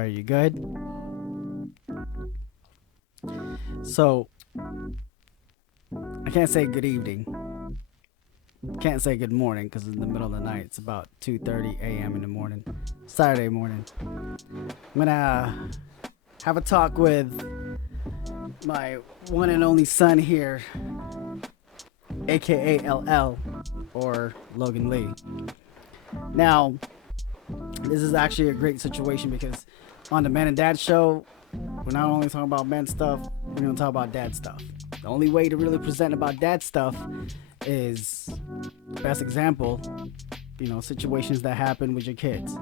Alright, you good? So, I can't say good evening. Can't say good morning because it's in the middle of the night. It's about 2:30 a.m. in the morning. Saturday morning. I'm gonna have a talk with my one and only son here, aka LL, or Logan Lee. Now, this is actually a great situation because on the Man and Dad show, we're not only talking about men stuff, we're gonna talk about dad stuff. The only way to really present about dad stuff is the best example, situations that happen with your kids.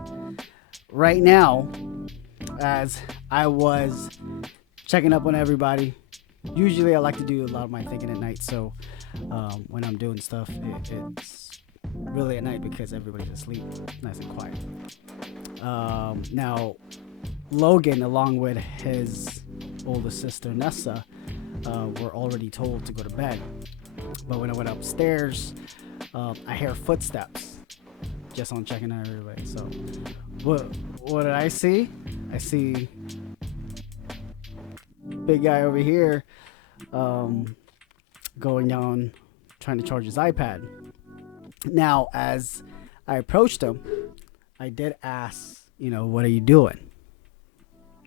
Right now, as I was checking up on everybody, usually I like to do a lot of my thinking at night, so when I'm doing stuff, it's really at night because everybody's asleep, nice and quiet. Now, Logan, along with his older sister Nessa, were already told to go to bed. But when I went upstairs, I hear footsteps just on checking on everybody. So, what did I see? I see big guy over here going down, trying to charge his iPad. Now, as I approached him, I did ask, what are you doing?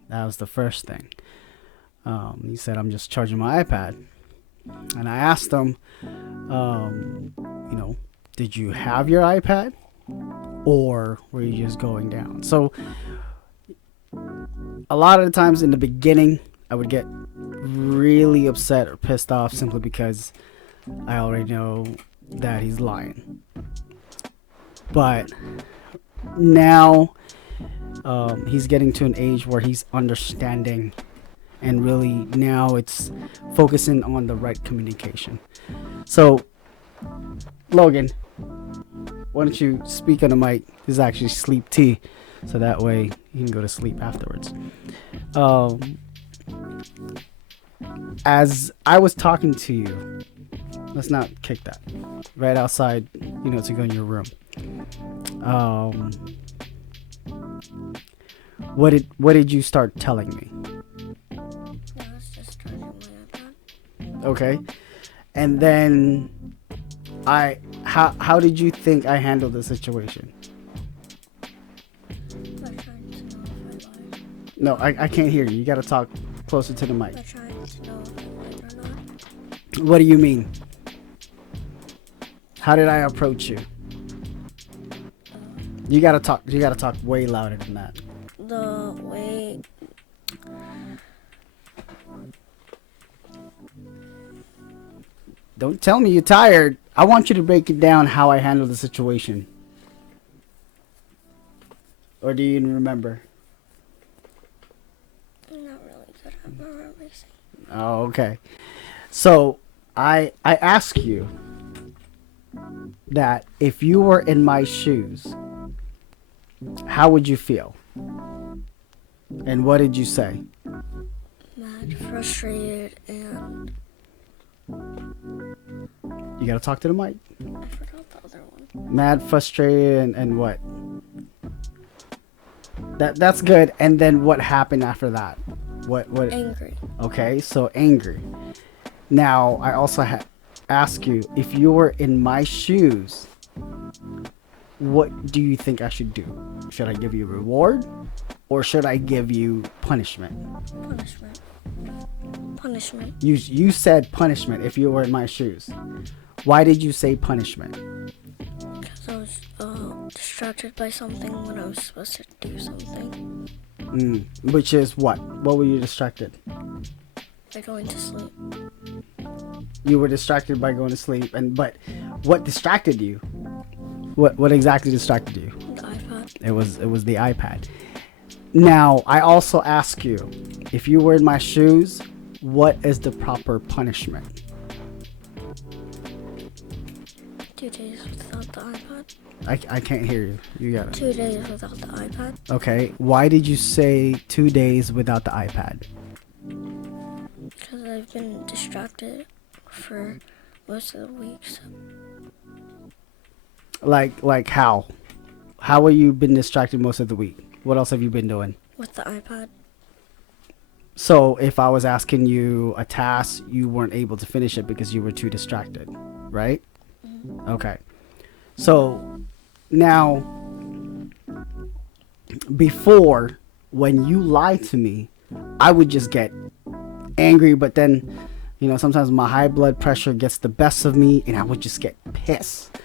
That was the first thing. He said, I'm just charging my iPad. And I asked him, did you have your iPad? Or were you just going down? So, a lot of the times in the beginning, I would get really upset or pissed off simply because I already know that he's lying. But now, he's getting to an age where he's understanding, and really now it's focusing on the right communication. So, Logan, why don't you speak on the mic? This is actually sleep tea, so that way you can go to sleep afterwards. As I was talking to you, let's not kick that. Right outside, to go in your room. What did you start telling me? I was just charging my iPad. Okay. And then how did you think I handled the situation? By trying to know if I lied. No, I can't hear you. You gotta talk closer to the mic. By trying to know if I lied or not. What do you mean? How did I approach you? You gotta talk way louder than that. The way Don't tell me you're tired. I want you to break it down how I handled the situation. Or do you even remember? I'm not really good at memorizing. Oh, okay. So I ask you that if you were in my shoes, how would you feel? And what did you say? Mad, frustrated, and You gotta talk to the mic. I forgot the other one. Mad, frustrated, and what? That's good. And then what happened after that? What? Angry. Okay, so angry. Now I also ask you, if you were in my shoes, what do you think I should do? Should I give you a reward, or should I give you punishment? Punishment. Punishment. You said punishment if you were in my shoes. Why did you say punishment? Because I was distracted by something when I was supposed to do something. Which is what? What were you distracted? By going to sleep. You were distracted by going to sleep, but what distracted you? What exactly distracted you? The iPad. It was the iPad. Now, I also ask you, if you were in my shoes, what is the proper punishment? 2 days without the iPad. I can't hear you. You got it. 2 days without the iPad. Okay. Why did you say 2 days without the iPad? Because I've been distracted for most of the week. So Like how? How have you been distracted most of the week? What else have you been doing? With the iPad. So if I was asking you a task, you weren't able to finish it because you were too distracted, right? Okay. So now, before, when you lied to me, I would just get angry, but then, sometimes my high blood pressure gets the best of me and I would just get pissed.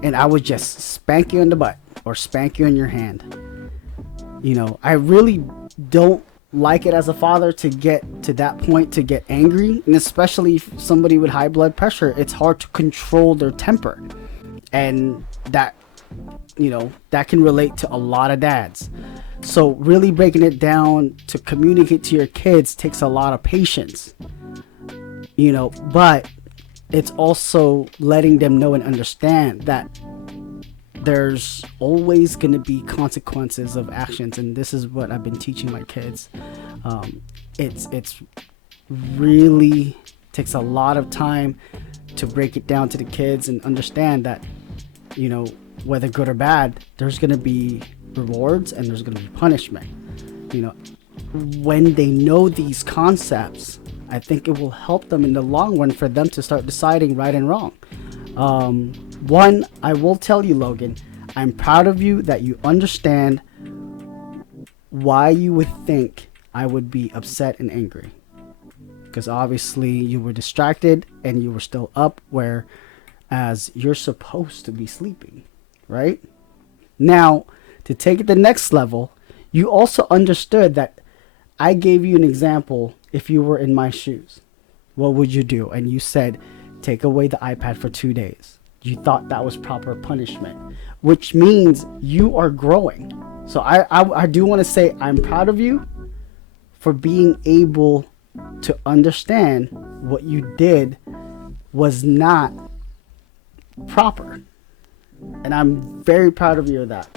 And I would just spank you in the butt or spank you in your hand. I really don't like it as a father to get to that point, to get angry. And especially if somebody with high blood pressure, it's hard to control their temper. And that, that can relate to a lot of dads. So really breaking it down to communicate to your kids takes a lot of patience, but it's also letting them know and understand that there's always going to be consequences of actions. And this is what I've been teaching my kids. It's really takes a lot of time to break it down to the kids and understand that, whether good or bad, there's going to be rewards and there's going to be punishment. When they know these concepts, I think it will help them in the long run for them to start deciding right and wrong. One, I will tell you, Logan, I'm proud of you that you understand why you would think I would be upset and angry. Because obviously you were distracted and you were still up, whereas you're supposed to be sleeping, right? Now, to take it the next level, you also understood that I gave you an example. If you were in my shoes, what would you do? And you said, take away the iPad for 2 days. You thought that was proper punishment, which means you are growing. So I do want to say I'm proud of you for being able to understand what you did was not proper. And I'm very proud of you of that.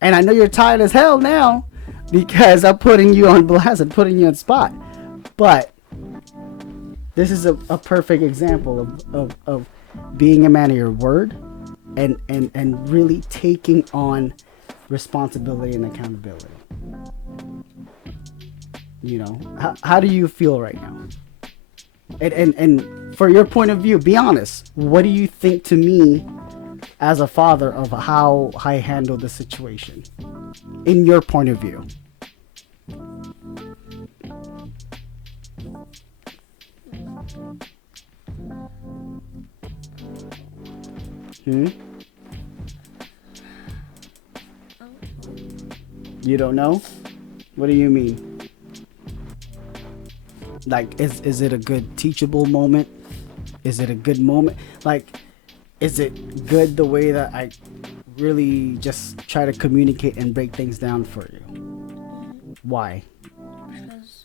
And I know you're tired as hell now because I'm putting you on blast and putting you on spot. But this is a perfect example of being a man of your word and really taking on responsibility and accountability. How do you feel right now? And for your point of view, be honest. What do you think to me as a father of how I handle the situation in your point of view? You don't know? What do you mean? Like, is it a good teachable moment? Is it a good moment? Like, is it good the way that I really just try to communicate and break things down for you? Why? Because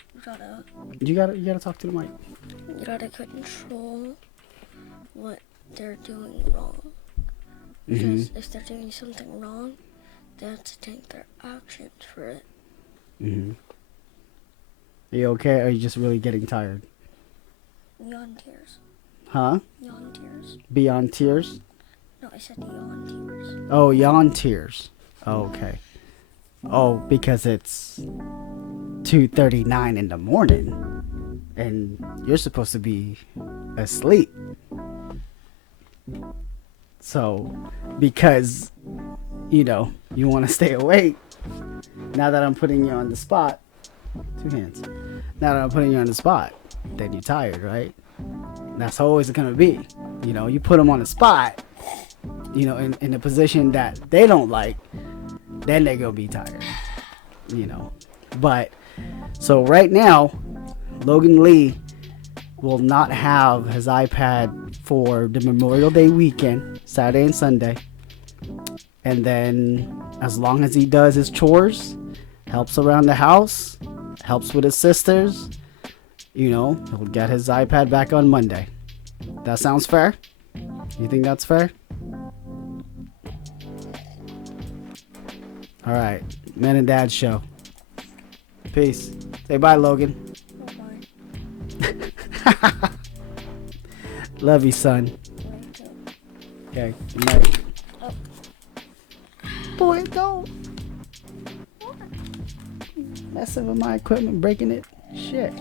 you gotta talk to the mic. You gotta control what they're doing wrong. Because if they're doing something wrong, they have to take their actions for it. Are you okay? Or are you just really getting tired? Beyond tears. Huh? Beyond tears. Beyond tears? No, I said yawn tears. Oh, yawn tears. Oh, okay. Oh, because it's 2:39 in the morning and you're supposed to be asleep. So, because, you want to stay awake, now that I'm putting you on the spot, 2 hands. Now that I'm putting you on the spot, then you're tired, right? That's always going to be. You put them on the spot, in a position that they don't like, then they're going to be tired, But, so right now, Logan Lee will not have his iPad for the Memorial Day weekend, Saturday and Sunday. And then, as long as he does his chores, helps around the house, helps with his sisters, he'll get his iPad back on Monday. That sounds fair? You think that's fair? All right, Men and Dad show. Peace. Say bye, Logan. Bye. Love you, son. Okay, good night. Boy, don't. messing with my equipment, breaking it. Shit.